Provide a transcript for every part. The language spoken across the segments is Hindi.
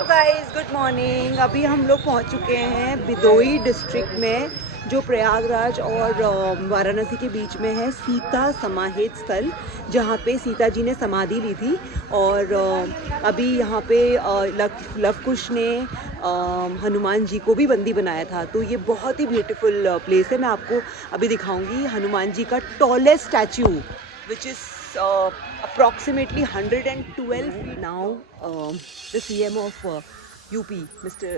Hello guys, good morning. अभी हम लोग पहुंच चुके हैं बिदोई डिस्ट्रिक्ट में, जो प्रयागराज और वाराणसी के बीच में है। सीता समाहित स्थल, जहां पे सीता जी ने समाधि ली थी। और अभी यहाँ पे लव कुश ने हनुमान जी को भी बंदी बनाया था। तो ये बहुत ही ब्यूटीफुल प्लेस है। मैं आपको अभी दिखाऊंगी हनुमान जी का tallest statue, which is approximately 112 feet. Now, the CM of UP, Mr.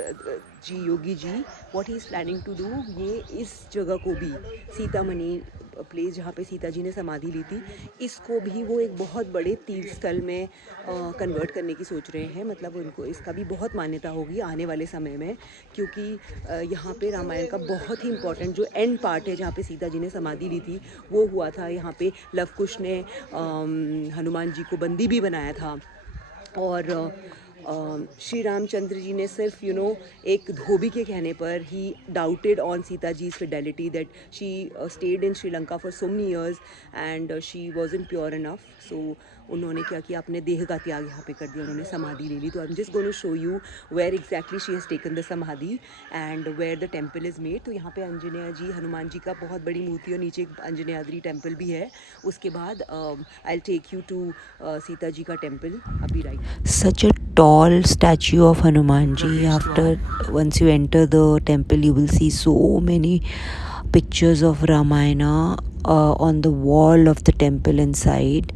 G Yogi ji, what he is planning to do, ये इस जगह को भी, सीतामढ़ी प्लेस जहाँ पे सीता जी ने समाधि ली थी, इसको भी वो एक बहुत बड़े तीर्थ स्थल में कन्वर्ट करने की सोच रहे हैं। मतलब उनको इसका भी बहुत मान्यता होगी आने वाले समय में, क्योंकि यहाँ पे रामायण का बहुत ही इम्पोर्टेंट जो एंड पार्ट है, जहाँ पे सीता जी ने समाधि ली थी, वो हुआ था। यहाँ पे लव कुश ने हनुमान जी को बंदी भी बनाया था। और श्री रामचंद्र जी ने सिर्फ एक धोबी के कहने पर ही डाउटेड ऑन सीता जी's fidelity, that she stayed in Sri Lanka for so many years and she wasn't pure enough. So उन्होंने क्या किया, अपने देह का त्याग यहाँ पे कर दिया, उन्होंने समाधि ले ली। तो I am just going to show you where exactly she has taken the samadhi and where the temple is made. तो यहाँ पे आंजनेय जी, हनुमान जी का बहुत बड़ी मूर्ति, और नीचे एक आंजनेयाद्री टेम्पल भी है। उसके बाद I take you to Sita ji का टेम्पल अभी right. Such a tall statue of Hanuman ji. After once you enter the temple, you will see so many pictures of Ramayana on the wall of the temple inside.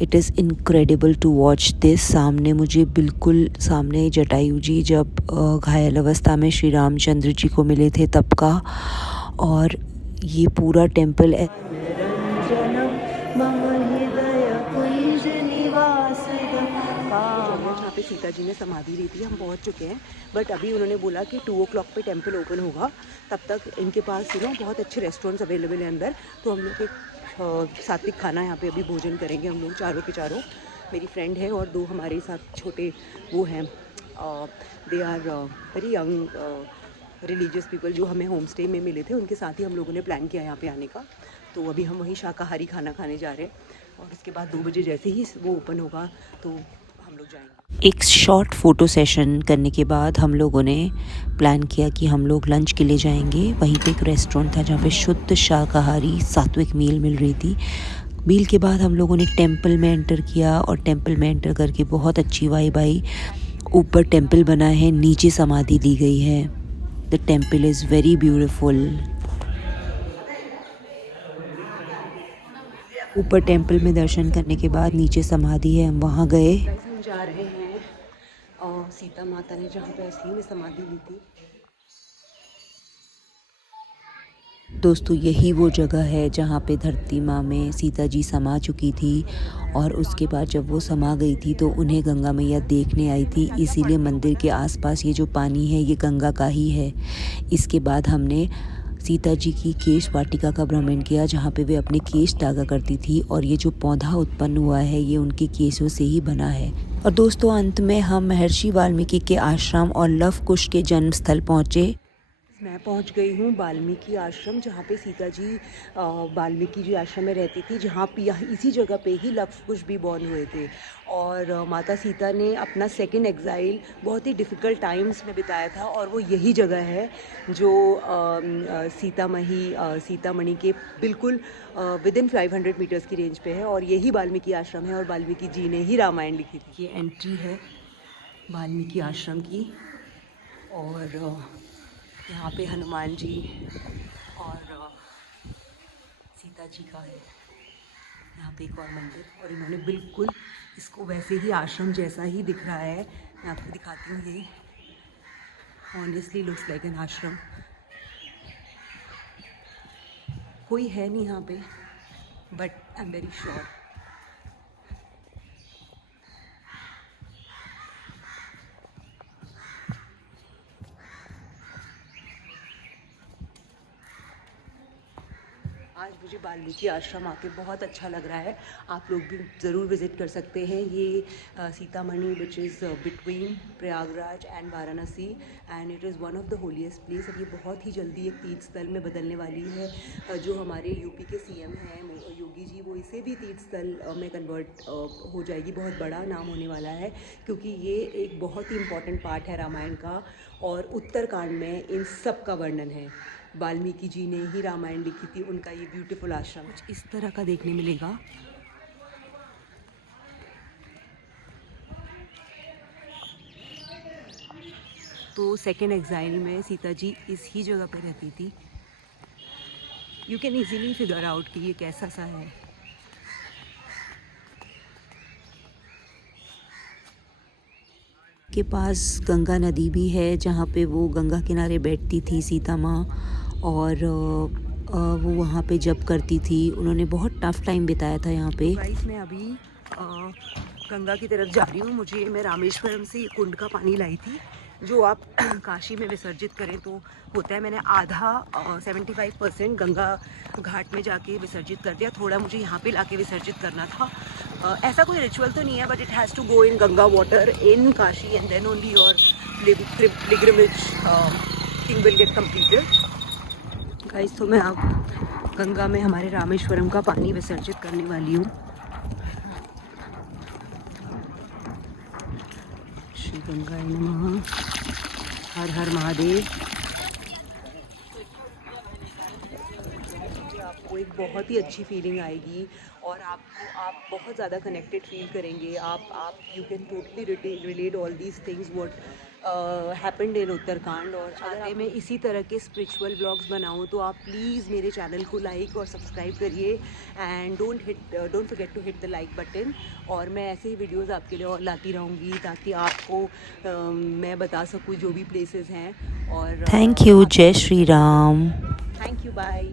It is incredible to watch this. सामने मुझे बिल्कुल सामने जटायु जी जब घायल अवस्था में श्री रामचंद्र जी को मिले थे तब का, और ये पूरा टेम्पल जहाँ पे सीता जी ने समाधि ली थी, हम पहुँच चुके हैं। बट अभी उन्होंने बोला कि 2 o'clock पे टेम्पल ओपन होगा, तब तक इनके पास बहुत अच्छे रेस्टोरेंट्स अवेलेबल हैं अंदर। तो हम लोग एक सात्विक खाना यहाँ पे अभी भोजन करेंगे, हम लोग चारों के चारों। मेरी फ्रेंड है और 2 हमारे साथ छोटे वो हैं, they are very young religious people, जो हमें होम स्टे में मिले थे। उनके साथ ही हम लोगों ने प्लान किया यहाँ पे आने का। तो अभी हम वहीं शाकाहारी खाना खाने जा रहे हैं, और उसके बाद 2 बजे जैसे ही वो ओपन होगा तो हम लोग जाएंगे। एक शॉर्ट फ़ोटो सेशन करने के बाद हम लोगों ने प्लान किया कि हम लोग लंच के लिए जाएंगे। वहीं पे एक रेस्टोरेंट था जहाँ पे शुद्ध शाकाहारी सात्विक मील मिल रही थी। मील के बाद हम लोगों ने टेंपल में एंटर किया, और टेंपल में एंटर करके बहुत अच्छी वाइब आई। ऊपर टेंपल बना है, नीचे समाधि ली गई है। The temple is very beautiful. ऊपर टेंपल में दर्शन करने के बाद नीचे समाधि है, हम वहाँ गए। हम जा रहे हैं सीता माता ने जहाँ पे असली में समाधि ली थी। दोस्तों, यही वो जगह है जहाँ पे धरती माँ में सीता जी समा चुकी थी, और उसके बाद जब वो समा गई थी तो उन्हें गंगा मैया देखने आई थी। इसीलिए मंदिर के आसपास ये जो पानी है ये गंगा का ही है। इसके बाद हमने सीता जी की केश वाटिका का भ्रमण किया, जहाँ पे वे अपने केश दागा करती थी, और ये जो पौधा उत्पन्न हुआ है ये उनके केशों से ही बना है। और दोस्तों, अंत में हम महर्षि वाल्मीकि के आश्रम और लव कुश के जन्म स्थल पहुँचे। मैं पहुंच गई हूँ वाल्मीकि आश्रम, जहाँ पे सीता जी वाल्मीकि जी आश्रम में रहती थी, जहाँ पे इसी जगह पे ही लव कुश भी बॉर्न हुए थे। और माता सीता ने अपना सेकंड एग्ज़ाइल बहुत ही डिफ़िकल्ट टाइम्स में बिताया था, और वो यही जगह है जो सीतामढ़ी के बिल्कुल विद इन 500 मीटर्स की रेंज पे है। और यही वाल्मीकि आश्रम है, और वाल्मीकि जी ने ही रामायण लिखी थी। ये एंट्री है वाल्मीकि आश्रम की, और यहाँ पे हनुमान जी और सीता जी का है। यहाँ पे एक और मंदिर, और इन्होंने बिल्कुल इसको वैसे ही आश्रम जैसा ही दिख रहा है। मैं आपको दिखाती हूँ, ये ऑनेस्टली लुक्स लाइक एन आश्रम। कोई है नहीं यहाँ पे, but I am very sure. आज मुझे वाल्मीकि आश्रम आके बहुत अच्छा लग रहा है। आप लोग भी ज़रूर विज़िट कर सकते हैं। ये Sitamarhi which is between Prayagraj and Varanasi and it is one of the holiest place. और ये बहुत ही जल्दी एक तीर्थ स्थल में बदलने वाली है। जो हमारे यूपी के सीएम हैं योगी जी, वो इसे भी तीर्थ स्थल में कन्वर्ट हो जाएगी। बहुत बड़ा नाम होने वाला है क्योंकि ये एक बहुत ही इम्पॉर्टेंट पार्ट है रामायण का और उत्तरकांड में इन सब का वर्णन है। वाल्मीकि जी ने ही रामायण लिखी थी, उनका ये ब्यूटीफुल आश्रम कुछ इस तरह का देखने मिलेगा। तो सेकेंड एग्जाइल में सीता जी इस ही जगह पे रहती थी। You can easily figure out कि ये कैसा सा है। के पास गंगा नदी भी है जहाँ पे वो गंगा किनारे बैठती थी सीता माँ, और वो वहाँ पे जब करती थी। उन्होंने बहुत टफ टाइम बिताया था यहाँ पे। गाइस मैं अभी गंगा की तरफ जा रही हूँ। मैं रामेश्वरम से कुंड का पानी लाई थी जो आप काशी में विसर्जित करें तो होता है। मैंने आधा 75% गंगा घाट में जाके विसर्जित कर दिया, थोड़ा मुझे यहाँ पे लाके विसर्जित करना था। ऐसा कोई रिचुअल तो नहीं है, but it has to go in Ganga water in Kashi and then only your pilgrimage thing will get completed. Guys तो मैं अब गंगा में हमारे रामेश्वरम का पानी विसर्जित करने वाली हूँ। श्री गंगाय नमः। हर हर महादेव। आपको एक बहुत ही अच्छी फीलिंग आएगी और आप बहुत ज़्यादा कनेक्टेड फील करेंगे। आप you can totally relate all these things what happened in Uttarakhand. और अगर मैं इसी तरह के स्पिरिचुअल व्लॉग्स बनाऊँ तो आप प्लीज़ मेरे चैनल को लाइक और सब्सक्राइब करिए and don't forget to hit the like button. और मैं ऐसे ही वीडियोस आपके लिए और लाती रहूँगी ताकि आपको मैं बता सकूँ जो भी प्लेसेस हैं। और थैंक यू। जय Shri Ram. Thank you. Bye.